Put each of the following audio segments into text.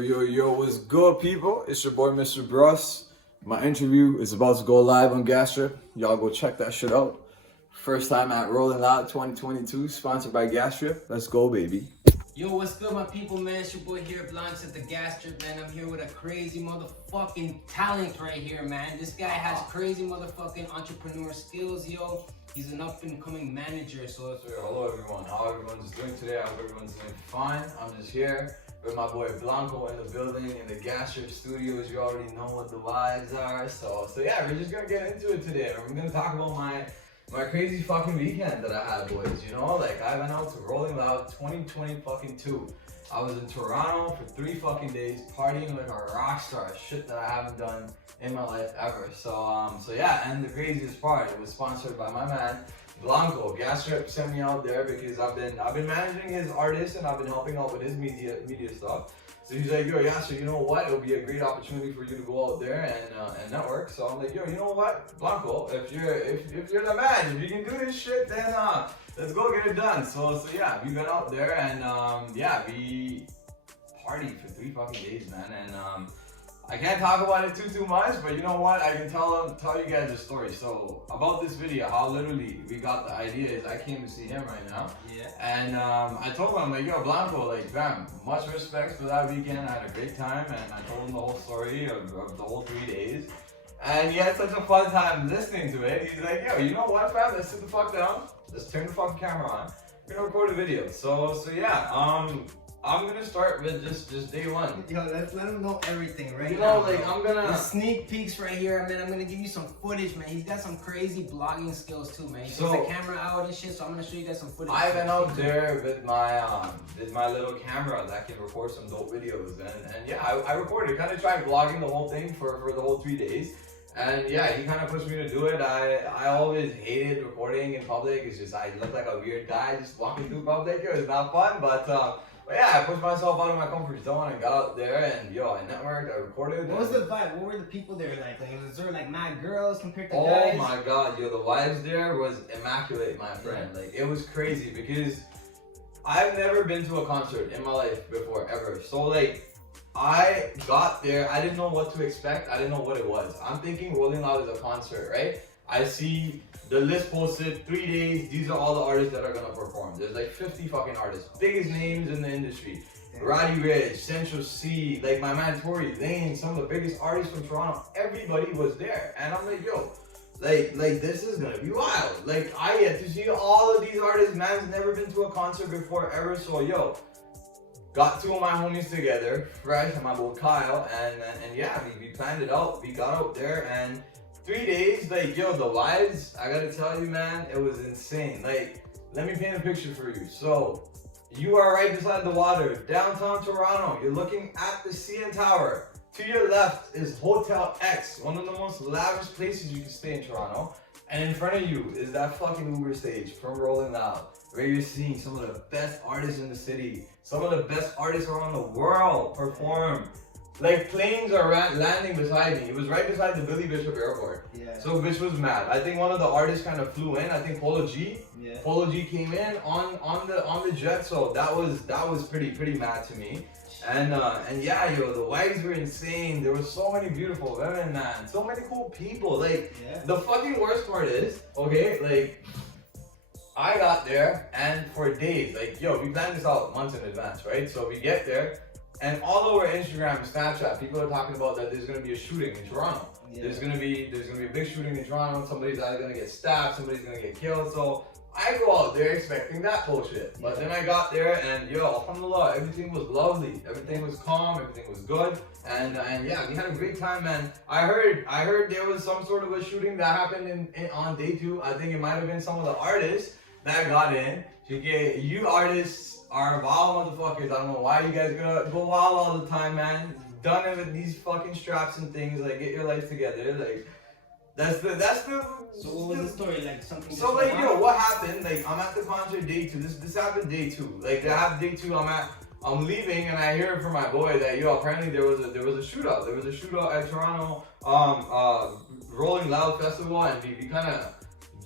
Yo, what's good, people? It's your boy, Mr. Bruss. My interview is about to go live on Gas Strip. Y'all go check that shit out. First time at Rolling Loud 2022, sponsored by Gas Strip. Let's go, baby. Yo, what's good, my people, man? It's your boy here, Blancs at the Gas Strip, man. I'm here with a crazy motherfucking talent right here, man. This guy has crazy motherfucking entrepreneur skills, yo. He's an up-and-coming manager, so... Hello, everyone. How everyone's doing today? I hope everyone's doing fine. I'm just here with my boy Blanco in the building, in the Gas Strip studios. You already know what the vibes are. So yeah, we're just gonna get into it today. We're gonna talk about my crazy fucking weekend that I had, boys. You know, like I went out to Rolling Loud 2022. I was in Toronto for 3 fucking days, partying like a rock star, shit that I haven't done in my life ever. So yeah, and the craziest part, it was sponsored by my man Blanco. Gas Strip sent me out there because I've been managing his artists and I've been helping out with his media stuff. So he's like, yo, yeah, so you know what? It'll be a great opportunity for you to go out there and network. So I'm like, yo, you know what, Blanco, if you're the man, if you can do this shit, then let's go get it done. So yeah, we went out there and yeah, we partied for 3 fucking days, man. And I can't talk about it too much, but you know what? I can tell you guys a story. So about this video, how literally we got the idea is I came to see him right now. Yeah. And I told him, I'm like, yo, Blanco, like, fam, much respect for that weekend. I had a great time, and I told him the whole story of the whole 3 days. And he had such a fun time listening to it. He's like, yo, you know what, fam? Let's sit the fuck down. Let's turn the fucking camera on. We're gonna record a video. So yeah, I'm gonna start with just day one. Yo, let's let him know everything right you now. know, like, I'm gonna... The sneak peeks right here, man. I'm gonna give you some footage, man. He's got some crazy blogging skills too, man. He takes the camera out and shit, so I'm gonna show you guys some footage. I went out there with my little camera that can record some dope videos, and yeah, I recorded. Kind of tried vlogging the whole thing for the whole 3 days. And yeah, he kind of pushed me to do it. I always hated recording in public. It's just, I look like a weird guy just walking through public. It was not fun, but yeah, I pushed myself out of my comfort zone and got out there and yo, I networked, I recorded. What was the vibe? What were the people there like? Was there like mad girls compared to Oh guys? my god, yo, the vibes there was immaculate, my friend. Like, it was crazy because I've never been to a concert in my life before, ever. So like, I got there, I didn't know what to expect, I didn't know what it was. I'm thinking Rolling Loud is a concert, right? I see the list posted, 3 days, these are all the artists that are gonna perform. There's like 50 fucking artists, biggest names in the industry. Roddy Ricch, Central C, like my man Tory Lane, some of the biggest artists from Toronto, everybody was there. And I'm like, yo, like this is gonna be wild. Like, I get to see all of these artists, man's never been to a concert before ever, so yo, got 2 of my homies together, Fresh and my boy Kyle, and yeah, we planned it out. We got out there and 3 days, like, yo, the vibes, I gotta tell you, man, it was insane. Like, let me paint a picture for you. So, you are right beside the water, downtown Toronto. You're looking at the CN Tower. To your left is Hotel X, one of the most lavish places you can stay in Toronto. And in front of you is that fucking Uber stage from Rolling Loud, where you're seeing some of the best artists in the city, some of the best artists around the world perform. Like, planes are landing beside me. It was right beside the Billy Bishop Airport. Yeah. So bitch was mad. I think one of the artists kind of flew in. I think Polo G. Yeah. Polo G came in on the jet. So that was pretty mad to me. And yeah, yo, the vibes were insane. There were so many beautiful women, man. So many cool people. Like, yeah. The fucking worst part is, okay, like, I got there and for days, like, yo, we planned this out months in advance, right? So we get there. And all over Instagram and Snapchat, people are talking about that there's gonna be a shooting in Toronto. Yeah. There's gonna be a big shooting in Toronto. Somebody's either gonna get stabbed, somebody's gonna get killed. So I go out there expecting that bullshit. But then I got there and yo, alhamdulillah, everything was lovely. Everything was calm, everything was good. And yeah, we had a great time, man. I heard there was some sort of a shooting that happened on day 2. I think it might have been some of the artists that got in. You artists are wild motherfuckers. I don't know why you guys gonna go wild all the time, man. Done it with these fucking straps and things. Like, get your life together. Like, that's the. So what was the story? Like something. So like, yo, what happened? Like, I'm at the concert day 2. This happened day 2. Like, I have day 2. I'm leaving and I hear from my boy that yo, apparently there was a shootout. There was a shootout at Toronto Rolling Loud Festival, and we kind of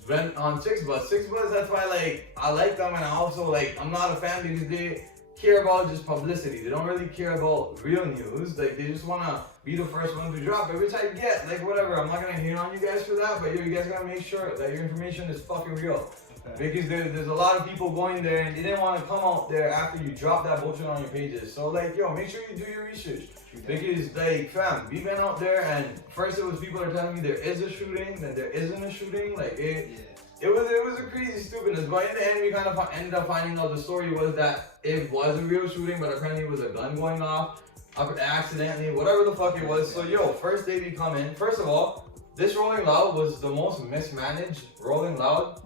went on 6 Bus. 6 Bus, that's why, like, I like them, and I also, like, I'm not a fan because they care about just publicity. They don't really care about real news. Like, they just wanna be the first one to drop it, which I get. Like, whatever. I'm not gonna hate on you guys for that, but yo, you guys gotta make sure that your information is fucking real. Okay. Because there's a lot of people going there and they didn't want to come out there after you drop that bullshit on your pages. So like, yo, make sure you do your research. Because like, fam, we went out there and first it was people are telling me there is a shooting, then there isn't a shooting. Like it was a crazy stupidness. But in the end, we kind of ended up finding out the story was that it was a real shooting, but apparently it was a gun going off accidentally, whatever the fuck it was. So yo, first day we come in. First of all, this Rolling Loud was the most mismanaged Rolling Loud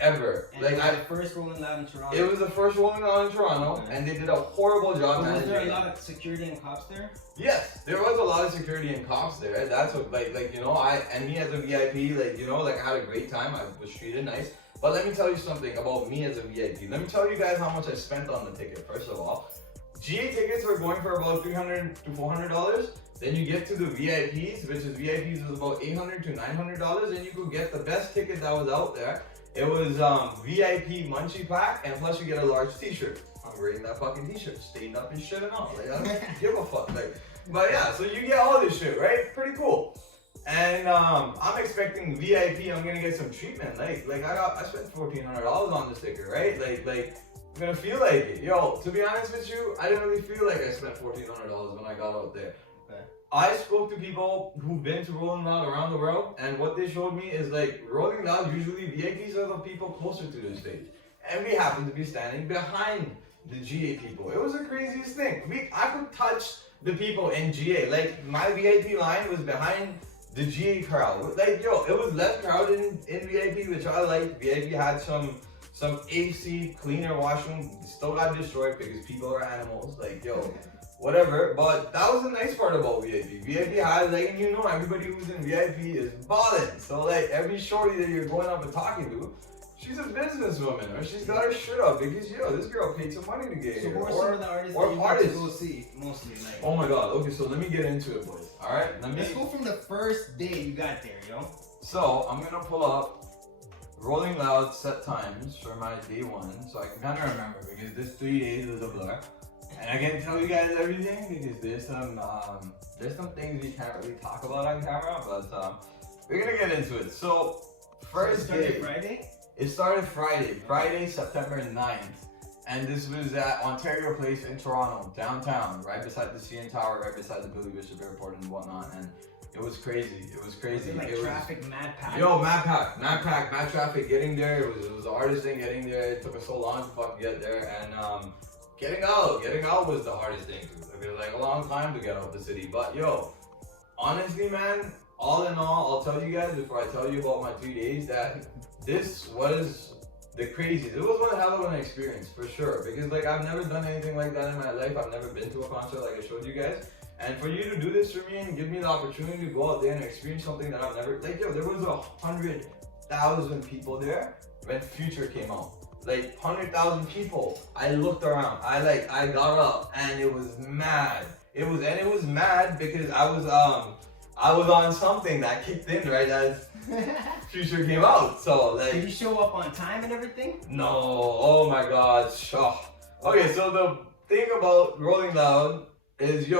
ever. And like the first Rolling Loud in Toronto. It was the first Rolling Loud in Toronto, and they did a horrible job. Was there a lot of security and cops there? Yes, there was a lot of security and cops there. That's what, like you know, me as a VIP, like you know, like I had a great time. I was treated nice. But let me tell you something about me as a VIP. Let me tell you guys how much I spent on the ticket. First of all, GA tickets were going for about $300 to $400. Then you get to the VIPs, which is VIPs was about $800 to $900, and you could get the best ticket that was out there. It was VIP munchie pack, and plus you get a large t-shirt. I'm wearing that fucking t-shirt, staying up and shit and all. Like, I don't give a fuck. Like, but yeah, so you get all this shit, right? Pretty cool. And I'm expecting VIP, I'm gonna get some treatment. Like I spent $1,400 on this ticket, right? Like I'm gonna feel like it. Yo, to be honest with you, I didn't really feel like I spent $1,400 when I got out there. I spoke to people who've been to Rolling Loud around the world, and what they showed me is like Rolling Loud, usually VIPs are the people closer to the stage. And we happened to be standing behind the GA people. It was the craziest thing. I could touch the people in GA. Like my VIP line was behind the GA crowd. Like yo, it was less crowded in VIP, which I liked. VIP had some AC cleaner washroom, still got destroyed because people are animals. Like yo. Whatever, but that was the nice part about VIP. VIP had, like, and you know, everybody who's in VIP is ballin'. So, like, every shorty that you're going up and talking to, she's a businesswoman, or she's got her shit up because, yo, this girl paid some money to get here. So, what are some of the artists that you want to go see, mostly? Like, oh my god, okay, so let me get into it, boys. Alright, let's go from the first day you got there, yo. So, I'm gonna pull up Rolling Loud set times for my day one, so I can kind of remember, because this 3 days is a blur. And I can't tell you guys everything because there's some things we can't really talk about on camera, but we're gonna get into it. So first day, Friday? It started Friday, September 9th, and this was at Ontario Place in Toronto, downtown, right beside the CN Tower, right beside the Billy Bishop Airport and whatnot. And it was crazy. Was it like traffic, mad pack? Yo, mad traffic getting there. It was the hardest thing getting there. It took us so long to fucking get there, and Getting out was the hardest thing. It was like a long time to get out the city. But yo, honestly, man, all in all, I'll tell you guys before I tell you about my 3 days that this was the craziest. It was one hell of an experience for sure. Because like I've never done anything like that in my life. I've never been to a concert like I showed you guys. And for you to do this for me and give me the opportunity to go out there and experience something that I've never, like yo, there was 100,000 people there when Future came out. Like 100,000 people. I looked around. I got up and it was mad. It was mad because I was on something that kicked in right as Future came out. So like. Did you show up on time and everything? No. Oh my god. Okay, so the thing about Rolling Loud is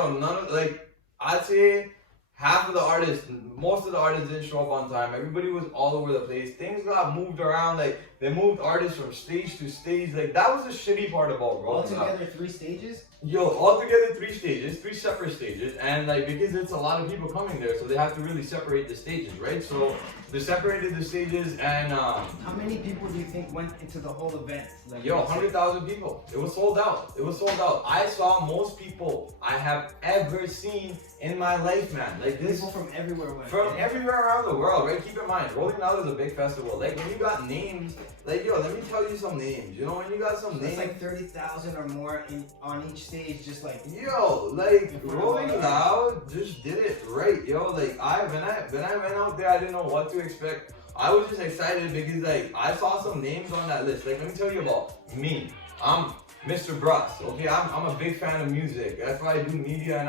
I'd say half of the artists, most of the artists didn't show up on time. Everybody was all over the place. Things got moved around. Like they moved artists from stage to stage. Like that was the shitty part about Rolling Loud. Altogether 3 stages? Yo, altogether 3 stages, 3 separate stages, and like because it's a lot of people coming there, so they have to really separate the stages, right? So they separated the stages, and how many people do you think went into the whole event? Like, yo, 100,000 people. It was sold out. I saw most people I have ever seen in my life, man. Like this. People from everywhere went. From everywhere around the world, right? Keep in mind, Rolling Loud is a big festival. Like when you got names, like yo, let me tell you some names. You know when you got some names. It's like 30,000 or more on each stage, just like. Yo, like Rolling Loud just did it right, yo. Like when I went out there, I didn't know what to expect. I was just excited because like I saw some names on that list. Like let me tell you about me. I'm Mr. Bruss. Okay, I'm a big fan of music. That's why I do media and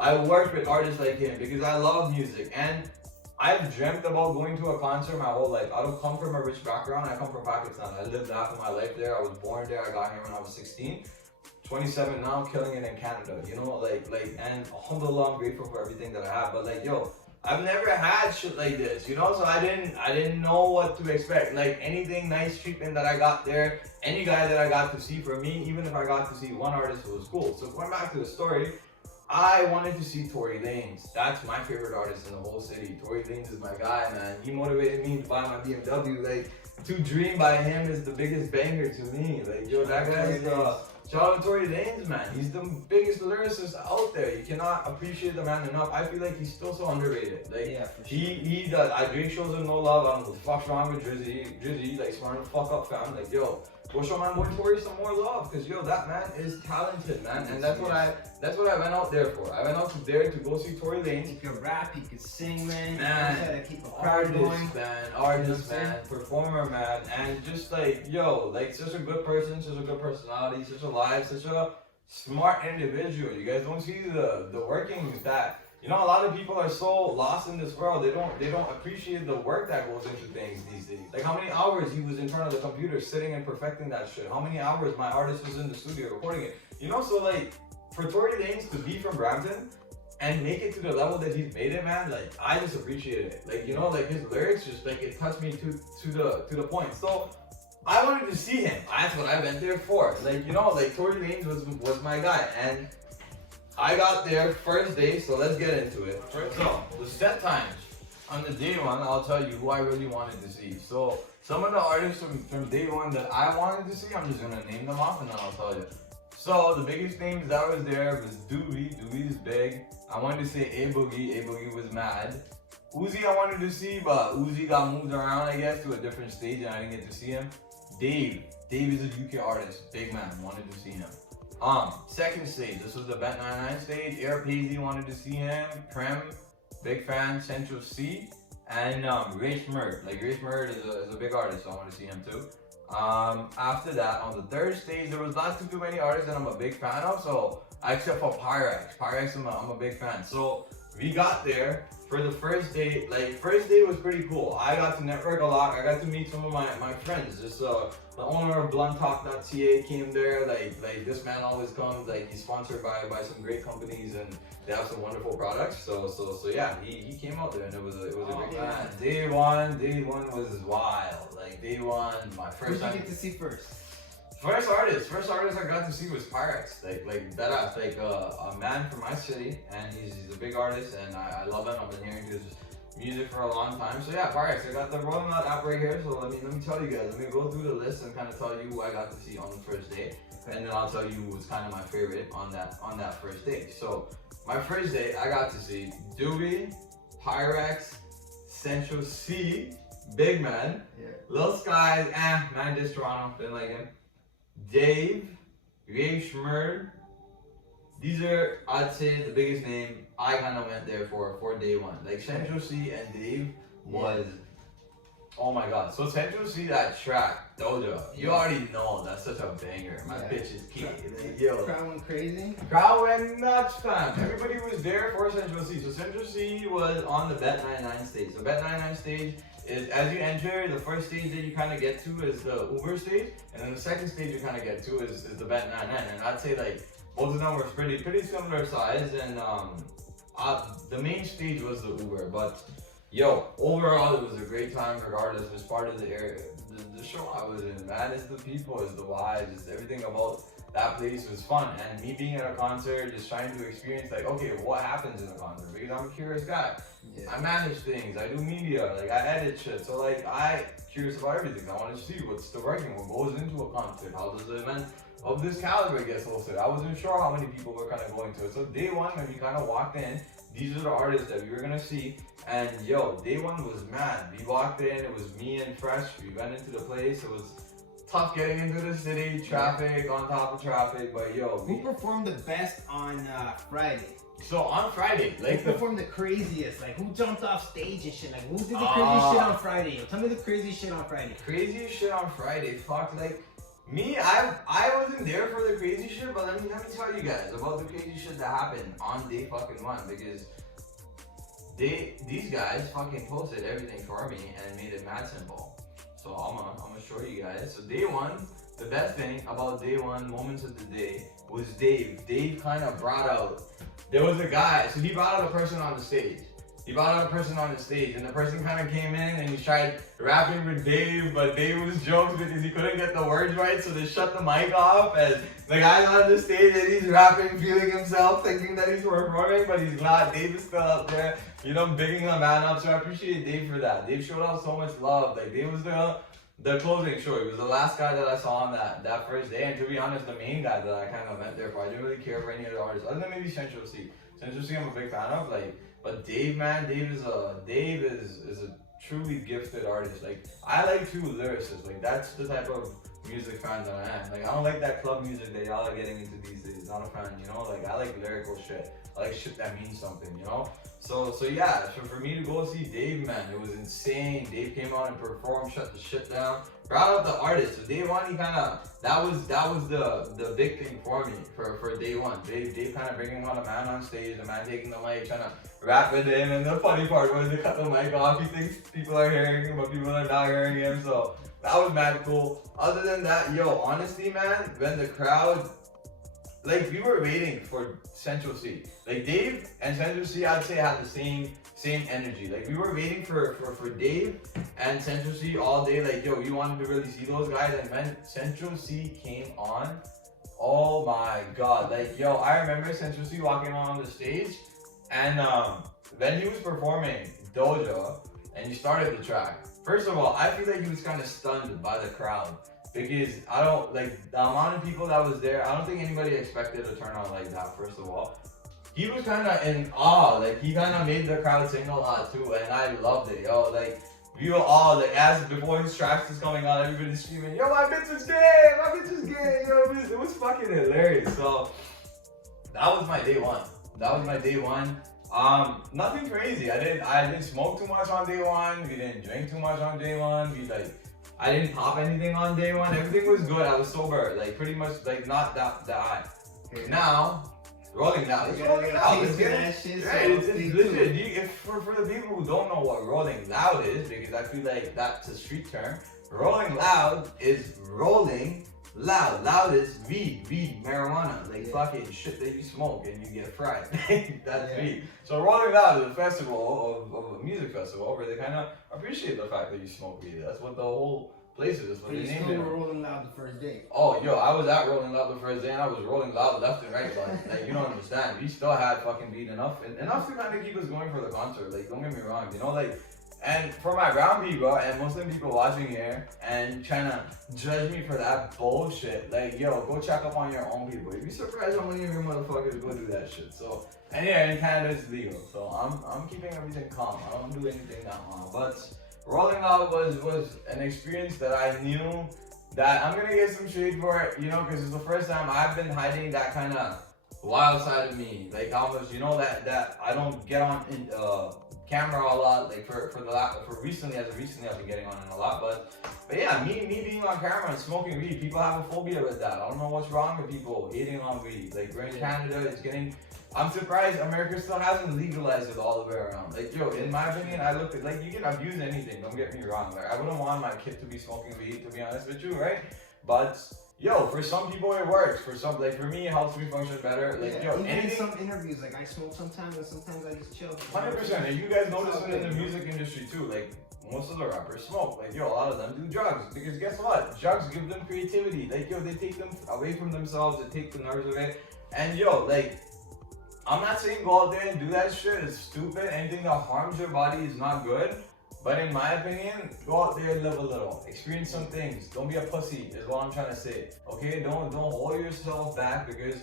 I work with artists like him because I love music and I've dreamt about going to a concert my whole life. I don't come from a rich background. I come from Pakistan. I lived half of my life there. I was born there. I got here when I was 16. 27 now, killing it in Canada. You know, and alhamdulillah, I'm grateful for everything that I have. But like, yo, I've never had shit like this, you know. So I didn't know what to expect. Like anything nice treatment that I got there, any guy that I got to see, for me, even if I got to see one artist, it was cool. So going back to the story, I wanted to see Tory Lanez. That's my favorite artist in the whole city. Tory Lanez is my guy, man. He motivated me to buy my BMW. Like, To Dream by him is the biggest banger to me. Like, yo, that guy's shout out to Tory Lanez, man. He's the biggest lyricist out there. You cannot appreciate the man enough. I feel like he's still so underrated. Like, Yeah, for sure. he does. Drake shows him no love. I don't know what the fuck's wrong with Drizzy, like, smart the fuck up, fam. Like, yo, go show my boy Tory some more love, cause yo, that man is talented, man, and that's what I went out there for. I went out there to go see Tory Lanez. He could rap, he could sing, man. Man, He gotta keep a crowd going. Artist, man, performer, man, and just like, yo, like, such a good person, such a good personality, such a live, such a smart individual. You guys don't see the workings that, you know, a lot of people are so lost in this world, they don't appreciate the work that goes into things these days. Like how many hours he was in front of the computer sitting and perfecting that shit. How many hours my artist was in the studio recording it. You know, so like, for Tory Lanez to be from Brampton and make it to the level that he's made it, man, like, I just appreciated it. Like, you know, like, his lyrics just, like, it touched me to the point. So I wanted to see him. That's what I went there for. Like, you know, like, Tory Lanez was my guy, and I got there first day, so let's get into it. So, the set times. On the day one, I'll tell you who I really wanted to see. So, some of the artists from day one that I wanted to see, I'm just gonna name them off and then I'll tell you. So, the biggest names that was there was Doobie. Doobie is big. I wanted to see A Boogie. A Boogie was mad. Uzi I wanted to see, but Uzi got moved around, I guess, to a different stage and I didn't get to see him. Dave is a UK artist. Big man, wanted to see him. Second stage, this was the Bet 99 stage. Air Paisley wanted to see him. Prem, big fan. Central C, and Ray Schmurd. Like, Ray Schmurd is a big artist, so I want to see him too. After that, on the third stage, there was not too many artists that I'm a big fan of, so except for Pyrex. Pyrex, I'm a big fan. So we got there for the first day. Like, first day was pretty cool. I got to network a lot. I got to meet some of my friends. Just the owner of BluntTalk.ca came there. Like this man always comes. Like, he's sponsored by some great companies and they have some wonderful products. So yeah, he came out there and it was a great time. Day one was wild. Like, day one, my first time. Who did you get to see first? First artist I got to see was Pyrex. Like that ass, like a man from my city, and he's a big artist, and I love him. I've been hearing his music for a long time. So yeah, Pyrex. I got the Rolling Loud app right here. So let me tell you guys. Let me go through the list and kind of tell you who I got to see on the first day, and then I'll tell you who was kind of my favorite on that first day. So my first day, I got to see Doobie, Pyrex, Central C, Big Man, Lil Skies, man, this Toronto, didn't like him. Dave, Ray Schmurd. These are, I'd say, the biggest name I kind of went there for day one. Like, Central C and Dave was, oh my god. So Central C, that track, Doja, you already know that's such a banger. My bitch is key. Yo, Crowd went crazy. Crowd went nuts, fam. Everybody was there for Central C. So Central C was on the Bet 99 stage. So Bet 99 stage is, as you enter, the first stage that you kind of get to is the Uber stage, and then the second stage you kind of get to is the Bet 99. And I'd say, like, both of them were pretty similar size, and the main stage was the Uber. But yo, overall it was a great time regardless. It was part of the area, the show I was in, man. It's the people, it's the vibes, it's everything about that place was fun. And me being at a concert, just trying to experience, like, okay, what happens in a concert? Because I'm a curious guy. I manage things, I do media, like, I edit shit. So, like, I curious about everything. I want to see what's the working, what goes into a concert, how does an event of this caliber get hosted. I wasn't sure how many people were kind of going to it. So day one, when we kind of walked in, these are the artists that we were gonna see. And yo, day one was mad. We walked in, it was me and Fresh. We went into the place. It was tough getting into the city, traffic on top of traffic. But yo, who performed the best on Friday? So on Friday, like, who performed the craziest? Like, who jumped off stage and shit? Like, who did the craziest shit on Friday? Yo, tell me the craziest shit on Friday. Craziest shit on Friday? Fuck, like, me, I wasn't there for the crazy shit, but let me tell you guys about the crazy shit that happened on day fucking one, because these guys fucking posted everything for me and made it mad simple. So I'm gonna show you guys. So day one, the best thing about day one, moments of the day, was Dave. Dave kind of brought out, there was a guy, so he brought out a person on the stage. He brought out a person on the stage, and the person kind of came in and he tried rapping with Dave, but Dave was jokes because he couldn't get the words right, so they shut the mic off, and the guy's on the stage and he's rapping, feeling himself, thinking that he's performing, but he's not. Dave is still up there, you know, bigging the man up, so I appreciate Dave for that. Dave showed out so much love. Like, Dave was the closing show. He was the last guy that I saw on that first day, and to be honest, the main guy that I kind of went there for. I didn't really care for any other artists, other than maybe Central C. Central C I'm a big fan of, like, but Dave, man, Dave is a truly gifted artist. Like, I like true lyricists. Like, that's the type of music fan that I am. Like, I don't like that club music that y'all are getting into these days. Not a fan, you know? Like, I like lyrical shit. I like shit that means something, you know? So yeah, so for me to go see Dave, man, it was insane. Dave came out and performed, shut the shit down. Brought out the artist. So day one, he kind of, that was the big thing for me, for day one. Dave kind of bringing on a man on stage, the man taking the mic, trying to rap with him, and the funny part was they cut the mic off. He thinks people are hearing him, but people are not hearing him, so that was mad cool. Other than that, yo, honestly, man, when the crowd, like, we were waiting for Central C. Like, Dave and Central C, I'd say, had the same energy. Like, we were waiting for Dave and Central C all day. Like, yo, we wanted to really see those guys. And when Central C came on, oh my god. Like, yo, I remember Central C walking on the stage, and when he was performing Doja, and he started the track, first of all, I feel like he was kind of stunned by the crowd. Because I don't, like, the amount of people that was there, I don't think anybody expected a turnout like that, first of all. He was kind of in awe, like, he kind of made the crowd sing a lot too, and I loved it, yo. Like, we were all, like, as before his tracks was coming on, everybody's screaming, yo, my bitch is gay, my bitch is gay, yo, it was fucking hilarious. So, that was my day one. Nothing crazy. I didn't smoke too much on day one, we didn't drink too much on day one, I didn't pop anything on day one. Everything was good. I was sober, like, pretty much, like, not that high. Now, rolling loud. It's rolling loud. It's legit. If for the people who don't know what rolling loud is, because I feel like that's a street term, rolling loud is rolling loud. Loud is weed, marijuana, like fucking shit that you smoke and you get fried. That's weed. So rolling loud is a festival of a music festival where they kind of appreciate the fact that you smoke weed. That's what the whole place is. That's what they named it. Rolling Loud the first day. Oh, yo, I was at Rolling Loud the first day, and I was rolling loud left and right, but like, you don't understand. We still had fucking weed enough to kind of keep us going for the concert. Like, don't get me wrong, you know, like. And for my brown people and Muslim people watching here and trying to judge me for that bullshit, like, yo, go check up on your own people. You'd be surprised how many of you motherfuckers go do that shit. So, and yeah, in Canada it's legal. So I'm keeping everything calm. I don't do anything that long. But rolling out was an experience that I knew that I'm gonna get some shade for it, you know, because it's the first time I've been hiding that kind of wild side of me. Like, almost, you know, that I don't get on in camera a lot, like for recently, I've been getting on it a lot, but yeah, me being on camera and smoking weed, people have a phobia with that. I don't know what's wrong with people hating on weed. Like, we're in Canada, it's getting, I'm surprised America still hasn't legalized it all the way around. Like, yo, in my opinion, I look at, like, you can abuse anything, don't get me wrong. Like, I wouldn't want my kid to be smoking weed, to be honest with you, right? But yo, for some people it works. For some, like, for me, it helps me function better. Like, yeah, yo, even anything. in some interviews, like, I smoke sometimes, and sometimes I just chill. 100%. And you guys notice it in the music industry too. Like, most of the rappers smoke. Like, yo, a lot of them do drugs. Because guess what? Drugs give them creativity. Like, yo, they take them away from themselves. They take the nerves away. And yo, like, I'm not saying go out there and do that shit. It's stupid. Anything that harms your body is not good. But in my opinion, go out there and live a little. Experience some things. Don't be a pussy is what I'm trying to say. Okay? Don't hold yourself back because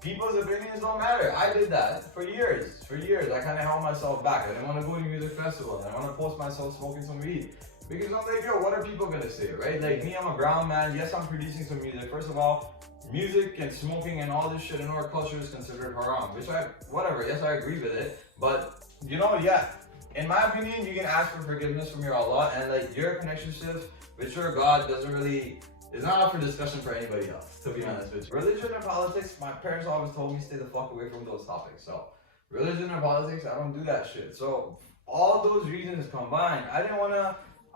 people's opinions don't matter. I did that for years. I kind of held myself back. I didn't want to go to music festivals. I didn't want to post myself smoking some weed. Because I'm like, yo, what are people going to say, right? Like, me, I'm a brown man. Yes, I'm producing some music. First of all, music and smoking and all this shit in our culture is considered haram. Which yes, I agree with it. But, you know, yeah. In my opinion, you can ask for forgiveness from your Allah, and like, your connection with your God is not up for discussion for anybody else, to be honest with you. Religion and politics, my parents always told me stay the fuck away from those topics. So religion and politics, I don't do that shit. So all those reasons combined,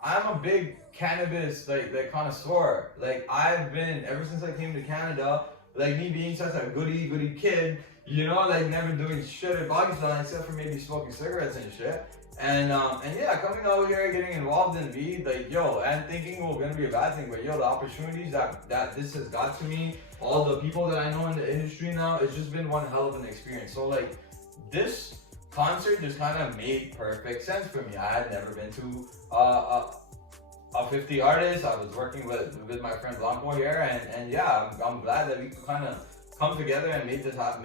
I'm a big cannabis like connoisseur. Like, I've been, ever since I came to Canada, like me being such a goody kid, you know, like never doing shit at Pakistan except for maybe smoking cigarettes and shit. And yeah, coming over here, getting involved in weed, like yo, and thinking it was gonna be a bad thing, but yo, the opportunities that this has got to me, all the people that I know in the industry now, it's just been one hell of an experience. So like, this concert just kind of made perfect sense for me. I had never been to a 50 artist. I was working with my friend Blanco here, and yeah, I'm glad that we could kind of come together and make this happen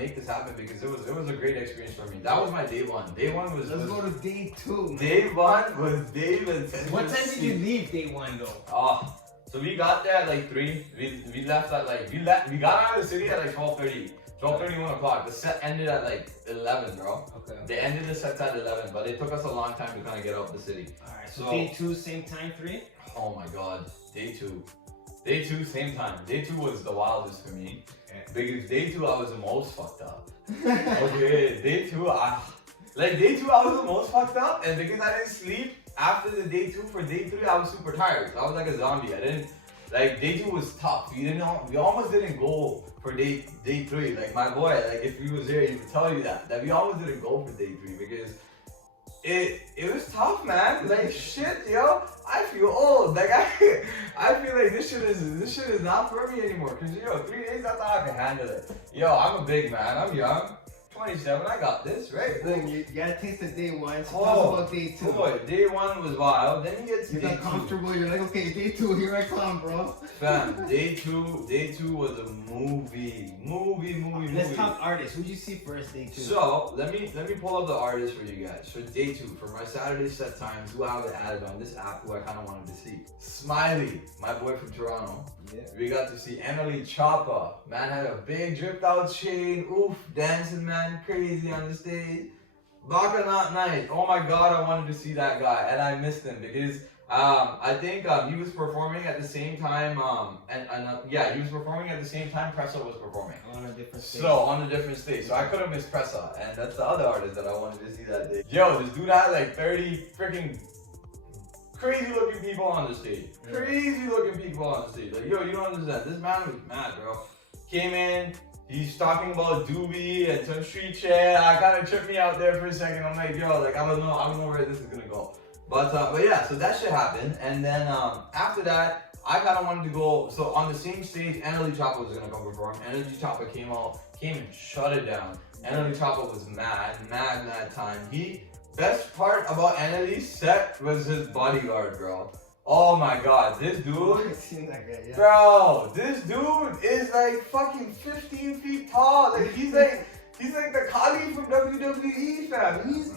because it was a great experience for me. That was my day one. Day one was. Let's go to day two. Man. Day one was Dave and. What time did you leave day one though? Oh, so we got there at like 3. We left at like we got out of the city at like 12:30. 12:30, 1 o'clock. The set ended at like 11, bro. Okay. They ended the sets at 11, but it took us a long time to kind of get out of the city. Alright, so day 2, same time, 3? Oh my god, day 2. Day 2, same time. Day 2 was the wildest for me. Okay. Because day 2, I was the most fucked up. Okay, day 2, I was the most fucked up, and because I didn't sleep after the day 2, for day 3, I was super tired. So I was like a zombie. Like day 2 was tough. We almost didn't go for day 3. Like my boy, like if he was here, he would tell you that we almost didn't go for day 3 because it was tough, man. Like shit, yo. I feel old. Like I feel like this shit is not for me anymore. Cause yo, 3 days I thought I could handle it. Yo, I'm a big man. I'm young. 27, I got this, right? Like, you gotta taste the day 1, so talk about day 2. Boy, day 1 was wild, then you get to you day 2. You're comfortable, you're like, okay, day 2, here I come, bro. Fam, day 2 was a movie. Let's talk artists. Who'd you see first, day 2? So, let me pull up the artists for you guys. For day 2, for my Saturday set times, who I have added on this app, who I kind of wanted to see. Smiley, my boy from Toronto. Yeah. We got to see Emily Choppa. Man had a big dripped out chain. Oof, dancing man, crazy on the stage. Baka Not Night. Oh my god, I wanted to see that guy, and I missed him because I think he was performing at the same time. Yeah, he was performing at the same time Pressa was performing. On a different stage. So on a different stage. So I could have missed Pressa, and that's the other artist that I wanted to see that day. Yo, this dude had like 30 freaking crazy looking people on the stage. Yeah. Crazy looking people on the stage. Like, yo, you don't understand. This man was mad, bro. Came in, he's talking about doobie and some street shit. I kind of tripped me out there for a second. I'm like, yo, like, I don't know where this is gonna go. But yeah, so that shit happened. And then after that, I kind of wanted to go. So on the same stage, Annalie Choppa was gonna come perform. Annalie Choppa came and shut it down. Annalie Choppa was mad time. Best part about Annalie's set was his bodyguard, bro. Oh my god, this dude, bro, this dude is like fucking 15 feet tall. Like he's like the Kali from WWE, fam. He's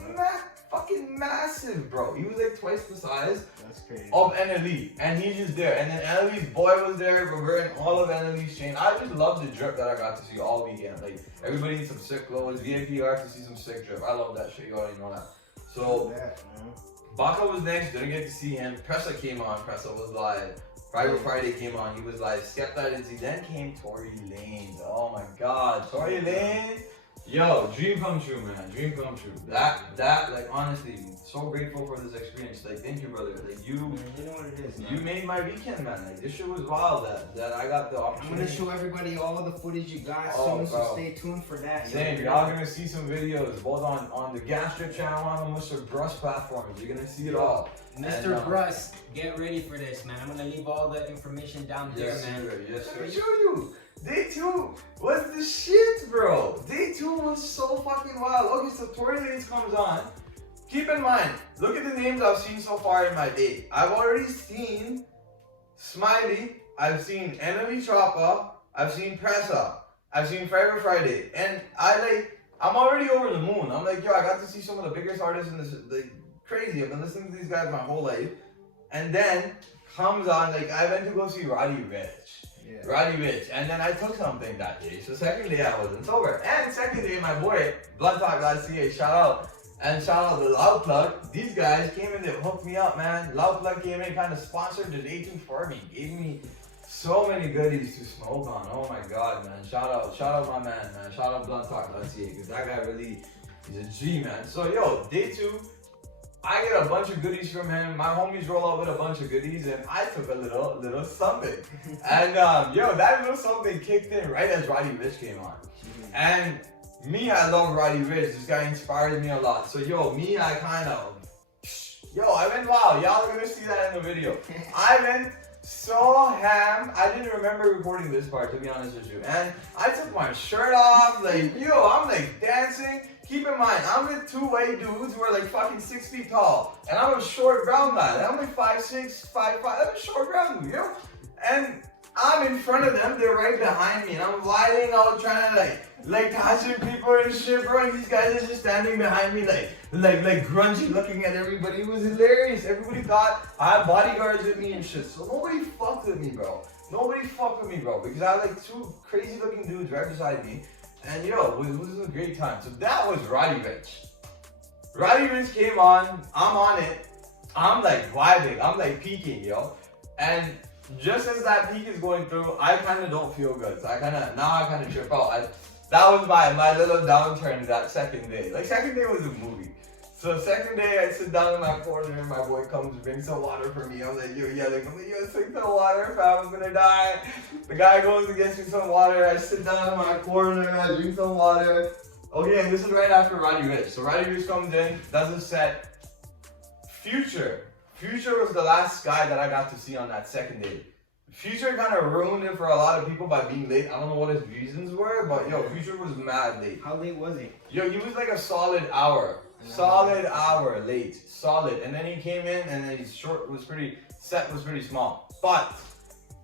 fucking massive, bro. He was like twice the size of Annalie, and he's just there. And then Annalie's boy was there, we're wearing all of Annalie's chain. I just love the drip that I got to see all weekend. Like everybody in some sick clothes, V.I.P. art to see some sick drip. I love that shit. You already know that. So, Baka was next, didn't get to see him. Pressa came on, Pressa was live. Friday came on, he was live. Skepta didn't see. Then came Tory Lanez. Oh my god, Tory Lanez. Yo, dream come true, man. Dream come true. That, like, honestly, so grateful for this experience. Like, thank you, brother. Like, you know what it is, man. You made my weekend, man. Like, this shit was wild that I got the opportunity. I'm gonna show everybody all the footage you got soon, so stay tuned for that. Same, y'all gonna see some videos, both on the Gas Strip channel and on Mr. Brush platforms. You're gonna see it all. Mr. Brush, get ready for this, man. I'm gonna leave all the information down there, man. Yes, sir. Let me show you. Day 2 was the shit, bro. Day 2 was so fucking wild. Okay, so Tory Lanez comes on. Keep in mind, look at the names I've seen so far in my day. I've already seen Smiley. I've seen Annalie Choppa. I've seen Pressa. I've seen Forever Friday. And I'm already over the moon. I'm like, yo, I got to see some of the biggest artists in this, like, crazy. I've been listening to these guys my whole life. And then comes on, like, I went to go see Roddy Ricch. Yeah. Roddy Ricch, and then I took something that day. So second day I wasn't sober. And second day my boy, Bloodtalk.ca, shout out to Loud Plug. These guys came in, they hooked me up, man. Loud Plug came in, kind of sponsored the day 2 for me. Gave me so many goodies to smoke on. Oh my god, man. Shout out my man. Shout out Bloodtalk.ca, because that guy really is a G, man. So yo, day 2, I get a bunch of goodies from him. My homies roll out with a bunch of goodies, and I took a little something. And that little something kicked in right as Roddy Ricch came on. And me, I love Roddy Ricch. This guy inspires me a lot. So I went wild. Y'all are gonna see that in the video. I went so ham. I didn't remember recording this part, to be honest with you. And I took my shirt off, like, I'm like dancing. Keep in mind, I'm with two white dudes who are like fucking 6 feet tall. And I'm a short brown guy. I'm like 5'6", 5'5". I'm a short brown dude, And I'm in front of them, they're right behind me. And I'm gliding out trying to like touching people and shit, bro. And these guys are just standing behind me like grungy looking at everybody. It was hilarious. Everybody thought I had bodyguards with me and shit. So nobody fucked with me, bro. Because I had like two crazy looking dudes right beside me. And it was a great time. So that was Roddy Ricch. Roddy Ricch came on, I'm on it. I'm like vibing, I'm like peaking, And just as that peak is going through, I kind of don't feel good. So I kind of trip out. That was my little downturn that second day. Like second day was a movie. So second day, I sit down in my corner and my boy comes to bring some water for me. I'm like, yelling, take the water, fam, I'm gonna die. The guy goes and gets me some water. I sit down in my corner, I drink some water. Okay, and this is right after Roddy Ricch. So Roddy Ricch comes in, does a set. Future was the last guy that I got to see on that second day. Future kind of ruined it for a lot of people by being late. I don't know what his reasons were, but Future was mad late. How late was he? He was like a solid hour. Solid hour late. Solid. And then he came in and then his set was pretty small. But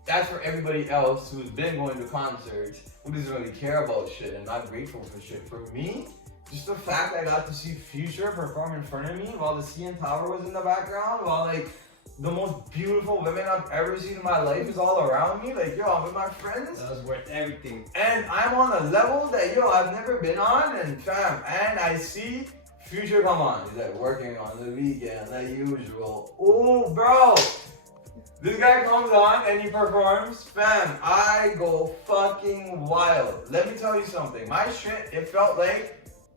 that's for everybody else who's been going to concerts, who doesn't really care about shit and not grateful for shit. For me, just the fact I got to see Future perform in front of me while the CN Tower was in the background, while like the most beautiful women I've ever seen in my life is all around me. Like, I'm with my friends. That was worth everything. And I'm on a level that, I've never been on. And fam, and I see Future come on. He's like working on the weekend like usual. Oh, bro. This guy comes on and he performs. Fam, I go fucking wild. Let me tell you something. My shit, it felt like,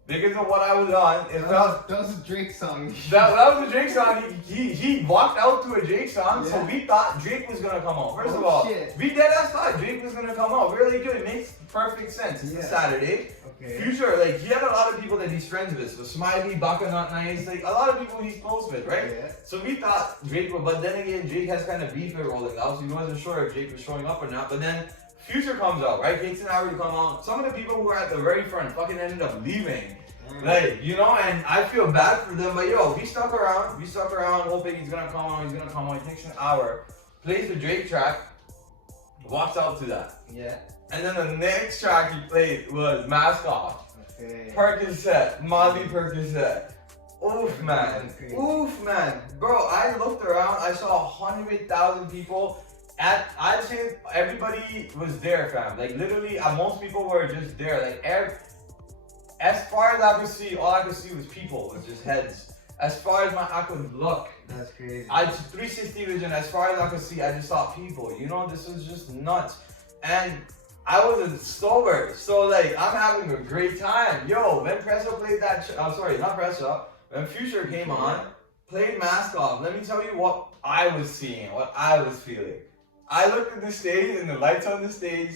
because of what I was on, that was a Drake song. That was a Drake song. He walked out to a Drake song, so we thought Drake was gonna come out. First of all, we dead ass thought Drake was gonna come out. Really good. It makes perfect sense. It's a Saturday. Okay. Future, like, he had a lot of people that he's friends with. So Smiley, Baka Not Nice, like a lot of people he's close with, right? Yeah. So we thought Drake would, but then again, Drake has kind of beef with rolling out, so he wasn't sure if Drake was showing up or not. But then Future comes out, right? Gates and Howard come out. Some of the people who were at the very front fucking ended up leaving. Like, and I feel bad for them, but we stuck around. We stuck around hoping he's gonna come on, It takes an hour. Plays the Drake track, walks out to that. Yeah. And then the next track he played was Mask Off. Okay. Percocet, Molly Percocet. Oof, man. Oof, man. Bro, I looked around, I saw 100,000 people. I'd say everybody was there, fam. Like, literally, most people were just there. Like, as far as I could see, all I could see was people, with just heads. As far as I could look. That's crazy. 360 vision, as far as I could see, I just saw people. This was just nuts. And I wasn't sober, so like, I'm having a great time. When Presso played that, not Presso, when Future came on, played Mask Off, let me tell you what I was seeing, what I was feeling. I looked at the stage, and the lights on the stage,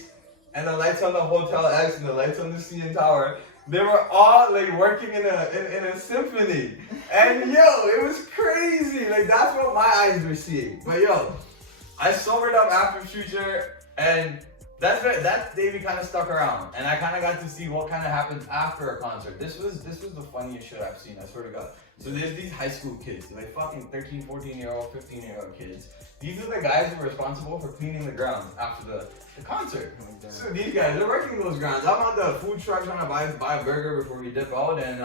and the lights on the Hotel X, and the lights on the CN Tower, they were all like working in a symphony. And it was crazy. Like, that's what my eyes were seeing. But I sobered up after Future, and that day we kind of stuck around, and I kind of got to see what kind of happens after a concert. This was the funniest shit I've seen, I swear to God. So there's these high school kids, like fucking 13, 14-year-old, 15-year-old kids. These are the guys who are responsible for cleaning the grounds after the concert. Oh, so these guys, they're working those grounds. I'm on the food truck trying to buy a burger before we dip out, and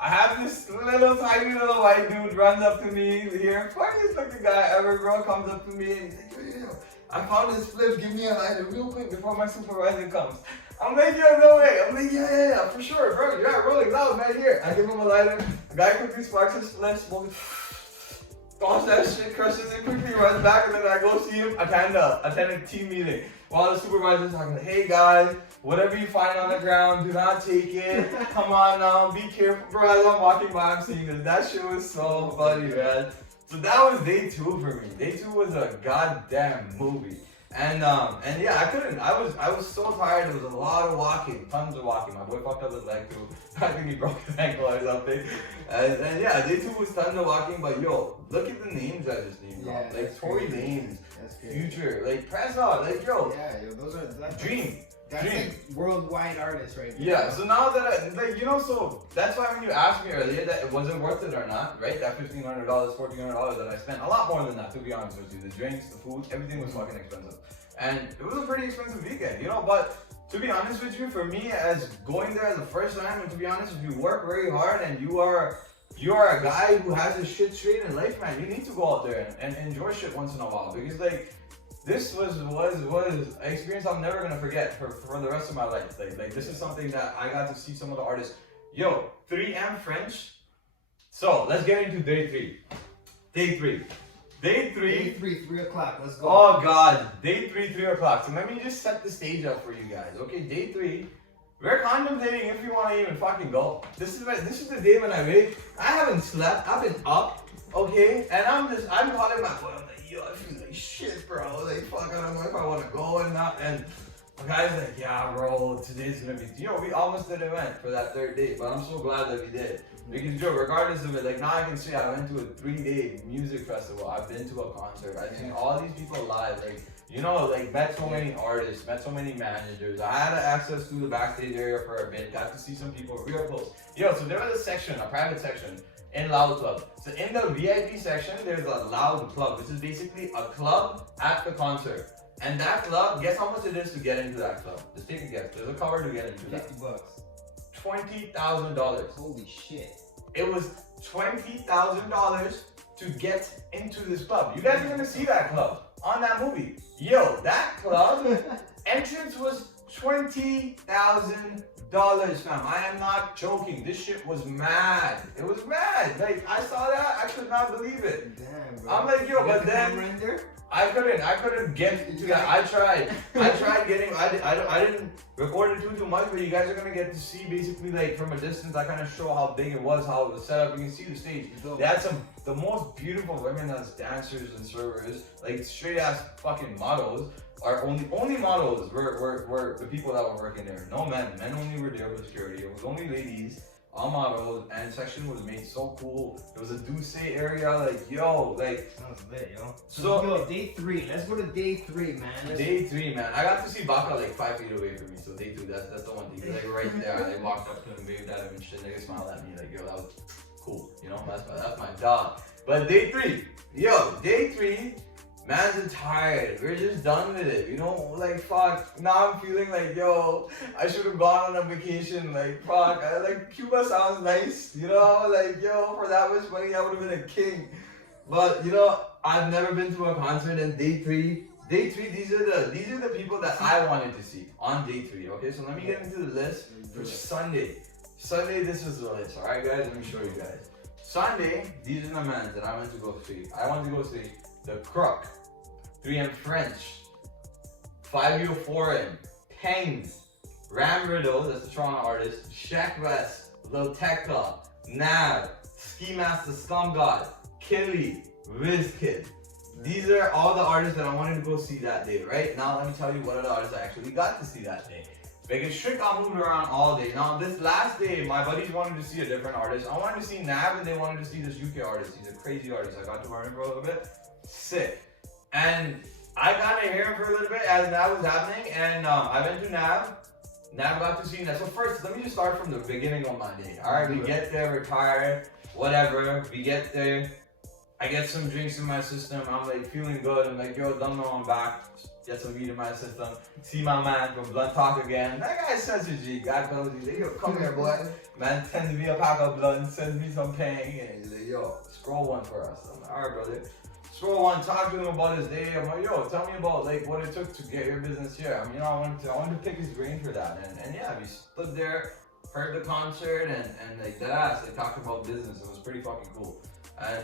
I have this little tiny little white dude runs up to me here, funniest looking guy ever, bro, comes up to me and he's like, I found this flip, give me a lighter real quick before my supervisor comes. I'm like, no way. I'm like, yeah, for sure, bro. You're rolling loud, man, here. I give him a lighter. The guy quickly sparks his split, smoking, throws that shit, crushes it quickly, runs back, and then I go see him, attend a team meeting. while the supervisor's talking, like, hey guys, whatever you find on the ground, do not take it. Come on now, be careful, bro. As I'm walking by, I'm seeing this. That shit was so funny, man. So that was day 2 for me. Day 2 was a goddamn movie. And yeah, I was so tired. There was a lot of walking, tons of walking. My boy fucked up his leg too. I think he broke his ankle or something. And yeah, day 2 was tons of walking, but yo, look at the names I just named off. Like Tory Lanez, Future, like Press Out, like yo. Yeah, yo, those are Dream. That's like worldwide artists right there. Yeah, so now that so that's why when you asked me earlier that it wasn't worth it or not, right? That $1,500, $1,400 that I spent, a lot more than that, to be honest with you. The drinks, the food, everything was fucking expensive. And it was a pretty expensive weekend, you know, but to be honest with you, for me, as going there as the first time, and to be honest, if you work very hard and you are a guy who has his shit straight in life, man, you need to go out there and enjoy shit once in a while, because like, this was an experience I'm never gonna forget for the rest of my life. Like this is something that I got to see some of the artists. Yo, 3M French. So let's get into day 3. Day 3. Day 3 o'clock. Let's go. Oh God, day 3 o'clock. So let me just set the stage up for you guys. Okay, day 3. We're contemplating if we want to even fucking go. This is the day when I wake. I haven't slept. I've been up. Okay, and I'm calling my boy. I'm like, yo, I feel like shit, bro. Like, fuck, I don't know if I want to go or not. And the guy's like, yeah, bro, today's gonna be. You know, we almost didn't went for that 3rd day, but I'm so glad that we did. Because, Joe, regardless of it, like, now I can say I went to a 3-day music festival. I've been to a concert. I've seen all these people live. Like, you know, like, met so many artists, met so many managers. I had access to the backstage area for a bit. Got to see some people real close. Yo, so there was a section, a private section in Loud Club. So in the VIP section, there's a Loud Club, which is basically a club at the concert. And that club, guess how much it is to get into that club? Just take a guess. There's a cover to get into that. $50. $20,000. Holy shit. It was $20,000 to get into this club. You guys are gonna see that club on that movie. Yo, that club entrance was $20,000, fam. I am not joking. This shit was mad. It was mad. Like, I saw that, I could not believe it. Damn, bro. I'm like, yo, but then I couldn't get into that. I tried getting. I didn't record it too much, but you guys are gonna get to see basically like from a distance. I kind of show how big it was, how it was set up. You can see the stage. They had the most beautiful women as dancers and servers, like straight ass fucking models. Our only models were the people that were working there. No men. Men only were there for security. It was only ladies. All models, and section was made so cool. There was a Douce area, like yo, like sounds lit, yo. So yo, day 3. Let's go to day 3, man. Day 3, man. I got to see Baka like 5 feet away from me. So day 2, that's the one thing. He's like right there. I walked up to him, waved at him and shit. They smiled at me like, yo, that was cool. You know, that's my dog. But day 3, yo, day 3. Man's tired. We're just done with it. You know, like fuck. Now I'm feeling like yo, I should have gone on a vacation. Like fuck. Like Cuba sounds nice. You know, like yo, for that much money I would have been a king. But you know, I've never been to a concert. And day 3, these are the people that I wanted to see on day 3. Okay, so let me get into the list for Sunday. Sunday, this was the list. All right, guys. Let me show you guys. Sunday, these are the men that I went to go see. I went to go see The Crook, 3M French, 5U Foreign, Pengs, Ram Riddle, that's the Toronto artist, Shaq West, Lil Tecca, Nav, Ski Master Scum God, Killy, Wizkid. These are all the artists that I wanted to go see that day, right? Now let me tell you what other artists I actually got to see that day. Because Strick got moved around all day. Now this last day, my buddies wanted to see a different artist. I wanted to see Nav and they wanted to see this UK artist. He's a crazy artist. I got to learn him for a little bit. Sick. And I kind of hear him for a little bit as Nav was happening. And I went to Nav. Nav got to see that. So first, let me just start from the beginning of my day. Alright, we get there, we're tired, whatever. We get there. I get some drinks in my system. I'm like feeling good. I'm like, yo, don't know I'm back. Get some weed in my system. See my man from Blunt Talk again. That guy's such a G. God knows he's like, yo, come here, boy. Man sends me a pack of blunt, sends me some pang, and he's like, yo, scroll one for us. I'm like, all right, brother. Scroll one, talk to him about his day. I'm like, yo, tell me about like what it took to get your business here. I mean, I wanted to pick his brain for that. And yeah, we stood there, heard the concert, and like that ass, like talking about business. It was pretty fucking cool.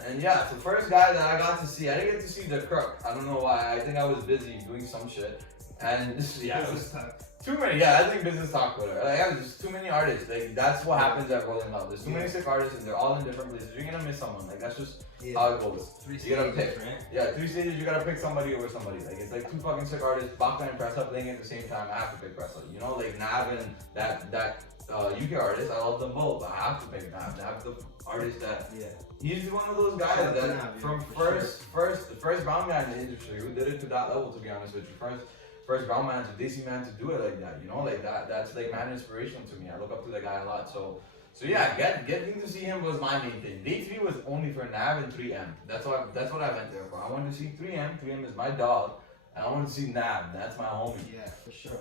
And yeah, so first guy that I got to see, I didn't get to see The Crook. I don't know why. I think I was busy doing some shit. And yeah, it was Business talk. too many. Yeah, I think business talk with her. Like, yeah, there's just too many artists. Like, that's what happens at Rolling Loud. There's too many sick artists, and they're all in different places. You're gonna miss someone. Like, that's just how it goes. You gotta pick. Right? Yeah, 3 stages. You gotta pick somebody over somebody. Like, it's like 2 fucking sick artists, Baka and Pressa playing at the same time. I have to pick Pressa. You know, like Nav and that UK artist. I love them both, but I have to pick Nav. Nav's the artist that. Yeah. He's one of those guys that from the first brown guy in the industry who did it to that level. To be honest with you, first brown man to Desi man to do it like that, you know, like that's like mad inspirational to me. I look up to that guy a lot. So yeah, getting to see him was my main thing. Day 3 was only for Nav and 3M. That's what I went there for. I wanted to see 3M. 3M is my dog, and I wanted to see Nav. That's my homie. Yeah, for sure.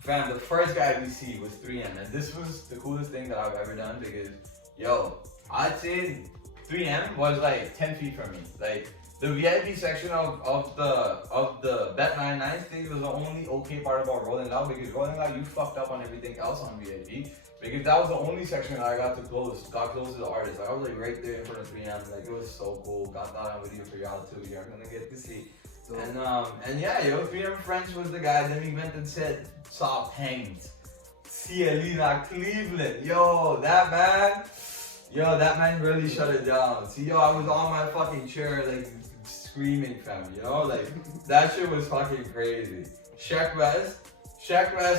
Fam, the first guy we see was 3M, and this was the coolest thing that I've ever done because, yo, I'd say 3M was like 10 feet from me. Like, the VIP section of the Bet 99 stage was the only okay part about Rolling Loud, because Rolling Loud, you fucked up on everything else on VIP, because that was the only section that I got close to the artist. Like, I was like right there in front of 3M. Like, it was so cool. Got that on video for y'all too. You're gonna get to see. And yeah, yo, 3M French was the guy. Then he went and saw Pangs. Cielina Cleveland. Yo, that man really shut it down. See, yo, I was on my fucking chair, like, screaming, fam, you know? Like, that shit was fucking crazy. Sheck West,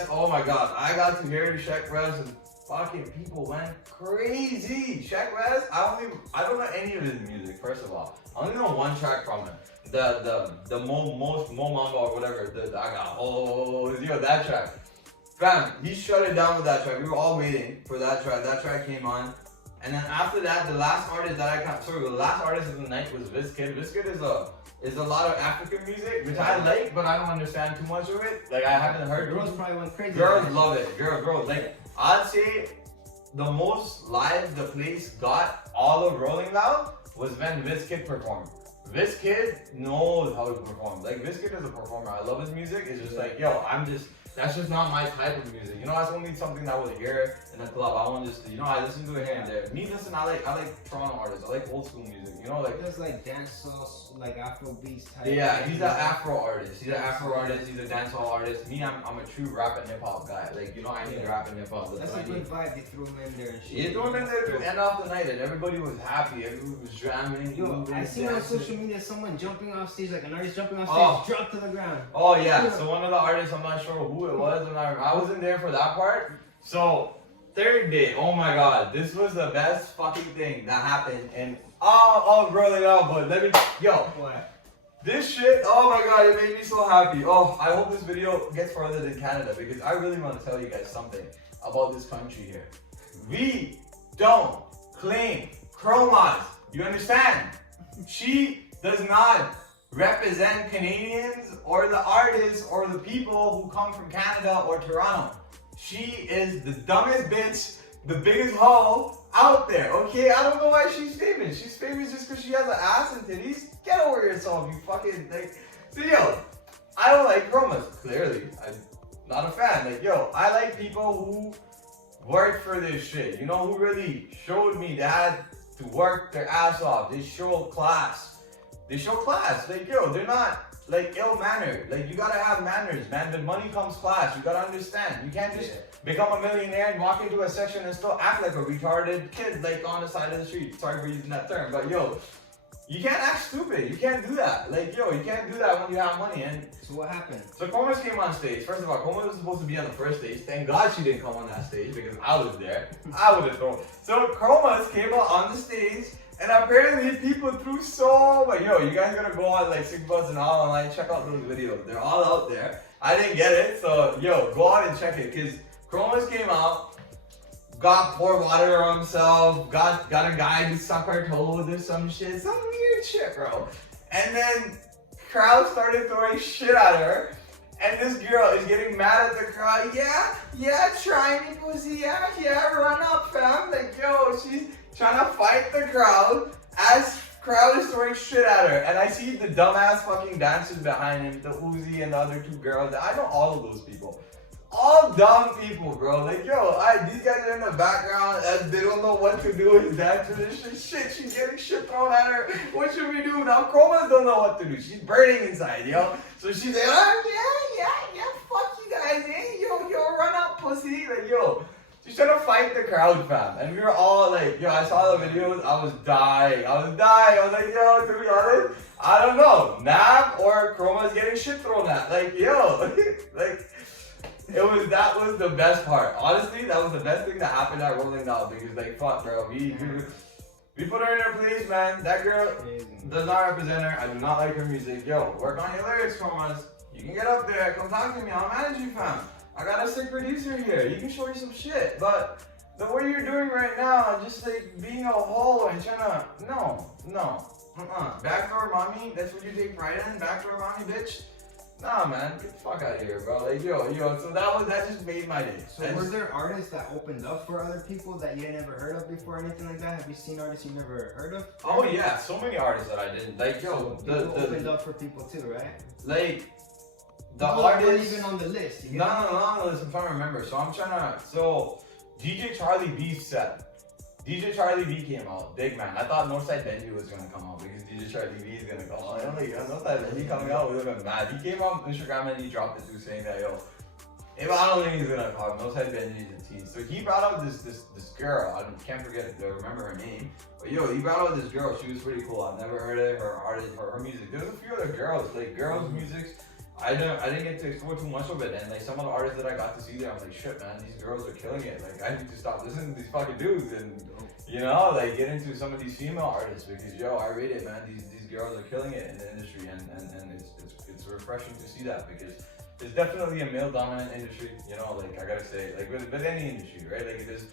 oh my god. I got to hear Sheck West, and fucking people went crazy. Sheck West, I don't know any of his music, first of all. I only know one track from him. The Mo Mamba or whatever. I got, yo, that track. Fam, he shut it down with that track. We were all waiting for that track. That track came on. And then after that, the last artist of the night was Wizkid. Wizkid is a lot of African music, which I like, but I don't understand too much of it. Like, I haven't heard. Girls probably went crazy. Girls love it. Girls. Like, I'd say the most live the place got all of Rolling Loud was when Wizkid performed. Wizkid knows how to perform. Like, Wizkid is a performer. I love his music. It's just like, yo, that's just not my type of music. You know, that's only something that I would hear in a club. I want just, you know, I listen to it here and there. I like Toronto artists. I like old school music. You know, like. There's like dancehall, like Afro beats type. Yeah, he's an Afro artist. He's a dancehall artist. Me, I'm a true rap and hip hop guy. Like, you know, I need rap and hip hop. That's a good vibe. They threw him in there and shit. You threw him in there to end off the night, and everybody was happy. Everybody was jamming. Yo, I seen on social media someone jumping off stage, like an artist jumping off stage, dropped to the ground. Oh yeah. So one of the artists, I'm not sure who it was, and I wasn't there for that part. So third day, oh my god, this was the best fucking thing that happened, and Rolling Out, but What? This shit, oh my god, it made me so happy. Oh, I hope this video gets further than Canada, because I really want to tell you guys something about this country here. We don't claim chromas. You understand? She does not represent Canadians or the artists or the people who come from Canada or Toronto. She is the dumbest bitch, the biggest hoe out there, okay? I don't know why she's famous. She's famous just because she has an ass and titties. Get over yourself, you fucking, like. So, yo, I don't like chromas, clearly. I'm not a fan. Like, yo, I like people who work for this shit. You know, who really showed me they had to work their ass off. They show class. Like, yo, they're not, like, ill-mannered. Like, you gotta have manners, man. With money comes class. You gotta understand. You can't just become a millionaire and walk into a section and still act like a retarded kid, like, on the side of the street. Sorry for using that term, but, yo, you can't act stupid. You can't do that. Like, yo, you can't do that when you have money. And so what happened? So Chromas came on stage. First of all, Chromas was supposed to be on the first stage. Thank God she didn't come on that stage, because I was there. I would have thrown. So Chromas came on the stage, and apparently people threw so much. Yo, you guys gotta go on like $6 an hour online, check out those videos. They're all out there. I didn't get it, so yo, go on and check it, because Chromas came out, got poured water on himself, got a guy who sucked her toes or some shit, some weird shit, bro. And then crowd started throwing shit at her, and this girl is getting mad at the crowd. Yeah, try me, pussy. Yeah, run up, fam. Like, yo, she's trying to fight the crowd as crowd is throwing shit at her. And I see the dumbass fucking dancers behind him, the Uzi and the other 2 girls. I know all of those people. All dumb people, bro. Like, yo, these guys are in the background and they don't know what to do with dancers and shit. She's getting shit thrown at her. What should we do? Now, Chromas don't know what to do. She's burning inside, yo. So she's like, yeah, pussy? Like, yo, she's trying to fight the crowd, fam. And we were all like, yo, I saw the videos, I was dying. I was like, yo, to be honest, I don't know. Nav or Chroma's getting shit thrown at. Like, yo, like, that was the best part. Honestly, that was the best thing that happened at Rolling Loud because, like, fuck, bro, we put her in her place, man. That girl does not represent her. I do not like her music. Yo, work on your lyrics, Chromas. You can get up there, come talk to me. I'll manage you, fam. I got a sick producer here. You can show you some shit, but the way you're doing right now, just like being a hoe and trying to, no. Backdoor mommy, that's what you take pride in? Backdoor mommy, bitch? Nah, man, get the fuck out of here, bro. Like, yo, so that just made my day. So were there artists that opened up for other people that you had never heard of before or anything like that? Have you seen artists you never heard of? Oh yeah, so many artists that I didn't, like, yo. So people opened up for people too, right? Like, the people artists. weren't even on the list. You No, listen, I'm trying to remember. So DJ Charlie B's set. DJ Charlie B came out, big man. I thought Northside Benji was gonna come out because DJ Charlie B is gonna come out. I'm like, Northside Benji coming out, we would have been mad. He came out on Instagram and he dropped it too saying that, yo, I don't think he's gonna come. Northside Benji is a tease. So he brought out this girl. I can't forget it. I remember her name. But yo, he brought out this girl. She was pretty cool. I've never heard of her artist, her music. There's a few other girls, like girls' music. I didn't get to explore too much of it, and like some of the artists that I got to see there, I'm like, shit, man, these girls are killing it. Like, I need to stop listening to these fucking dudes, and like get into some of these female artists because yo, I rate it, man. These girls are killing it in the industry, and it's refreshing to see that because it's definitely a male-dominant industry. Like I gotta say, like with any industry, right? Like it is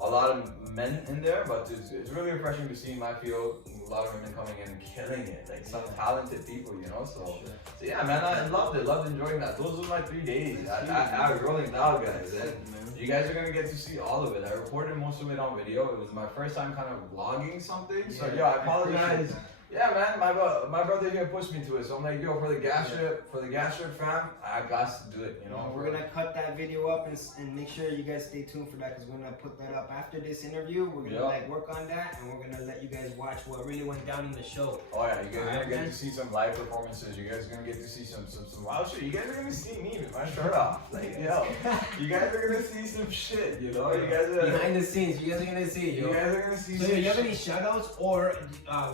a lot of men in there, but it's really refreshing to see in my field a lot of women coming in and killing it, like some talented people, so yeah, man, I loved enjoying that. Those were my 3 days. I was rolling loud, guys, and you guys are gonna get to see all of it. I recorded most of it on video. It was my first time kind of vlogging something, so I apologize. Yeah, man, my brother here pushed me to it, so I'm like, yo, for the gas trip fam, I got to do it, We're gonna cut that video up and make sure you guys stay tuned for that because we're gonna put that up after this interview. We're gonna work on that and we're gonna let you guys watch what really went down in the show. Oh yeah, you guys are gonna get to see some live performances. You guys are gonna get to see some wild shit. You guys are gonna see me with my shirt off, like yo. You guys are gonna see some shit, You guys are behind the scenes. You guys are gonna see. You guys are gonna see. So, do you have any shoutouts or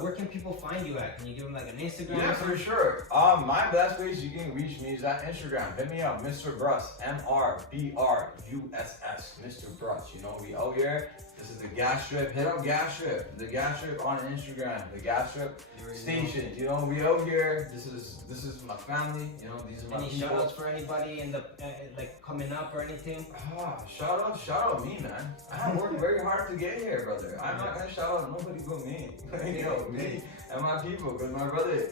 where can people find you at? Can you give them like an Instagram? Yeah, for sure. My best ways you can reach me is at Instagram. Hit me up, Mr. Bruss, MRBRUSS, Mr. Bruss. We out here. This is the gas strip. Hit up gas strip. The gas strip on Instagram. The gas strip station. We out here. This is my family. These are my people. Any shoutouts for anybody in the like coming up or anything? Shout out me, man. I worked very hard to get here, brother. I'm not gonna shout out nobody but me. Me and my people, because my brother,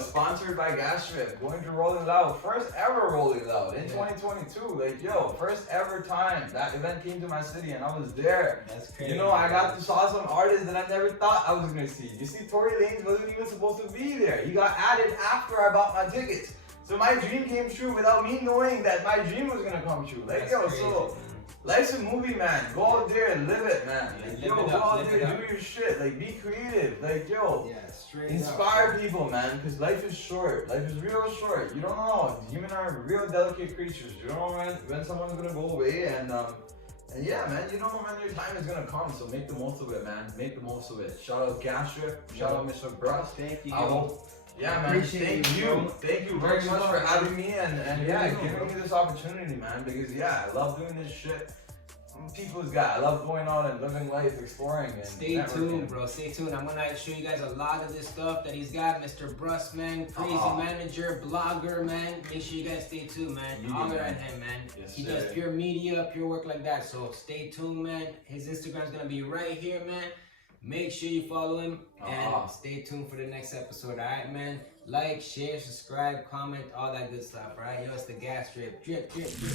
sponsored by Gas Strip, going to Rolling Loud, first ever Rolling Loud in 2022. Like, first ever time that event came to my city and I was there. That's crazy. I saw some artists that I never thought I was gonna see. You see, Tory Lanez wasn't even supposed to be there. He got added after I bought my tickets. So my dream came true without me knowing that my dream was gonna come true. Like, so life's a movie, man. Go out there and live it, man. Like, go out there, do your shit. Like, be creative. Like, inspire people, man. Because life is short. Life is real short. You don't know. Humans are real delicate creatures. You don't know when someone's gonna go away, and yeah, man. You don't know when your time is gonna come. So make the most of it, man. Make the most of it. Shout out Gas Strip. Shout out Mr. Bruss. Thank you. Yeah, man. Thank you very much for having me and giving me this opportunity, man. Because I love doing this shit. I'm a people's guy. I love going out and living life, exploring, and stay tuned, bro. Stay tuned. I'm gonna show you guys a lot of this stuff that he's got. Mr. Bruss, man, crazy manager, blogger, man. Make sure you guys stay tuned, man. Holler at him, man. Yes, he does pure media, pure work like that. So stay tuned, man. His Instagram's gonna be right here, man. Make sure you follow him and stay tuned for the next episode, alright, man? Like, share, subscribe, comment, all that good stuff, right? It's the Gas Strip. Drip, drip, drip.